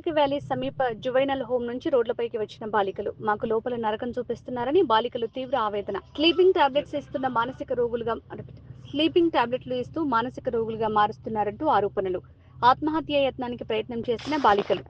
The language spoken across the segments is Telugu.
వాల్మీకి వ్యాలీ సమీప జువైనల్ హోమ్ నుంచి రోడ్లపైకి వచ్చిన బాలికలు మాకు లోపల నరకం చూపిస్తున్నారని బాలికలు తీవ్ర ఆవేదన. స్లీపింగ్ టాబ్లెట్లు ఇస్తూ మానసిక రోగులుగా మారుస్తున్నారంటూ ఆరోపణలు. ఆత్మహత్య యత్నానికి ప్రయత్నం చేసిన బాలికలు.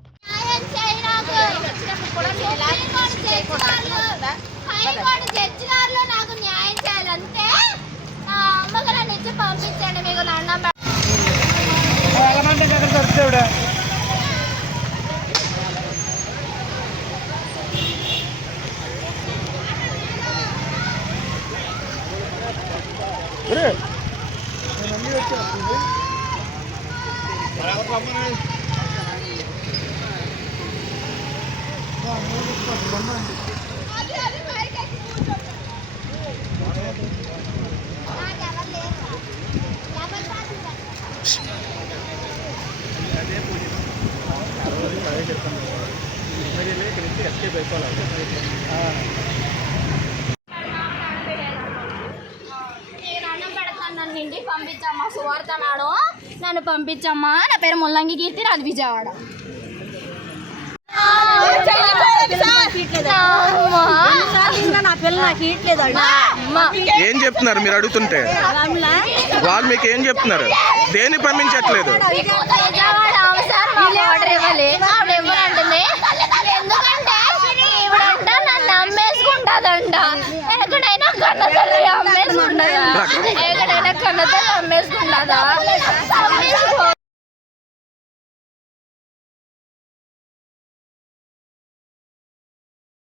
నన్ను ఇంటికి పంపించమ్మా, సువార్త నాడు నన్ను పంపించమ్మా. నా పేరు ముల్లంగి కీర్తి, అది విజయవాడ. ఏం చెప్తున్నారు మీరు అడుగుతుంటే? వాళ్ళు మీకు ఏం చెప్తున్నారు? దేన్ని పంపించట్లేదు? ఎందుకంటే ఇవిడంట నన్ను అమ్మేసుకుంటాదంట. ఎక్కడైనా కన్నతల్లి అమ్మేసుకుంటుందా? ఎక్కడైనా కన్నతల్లి అమ్మేసుకుంటుందా?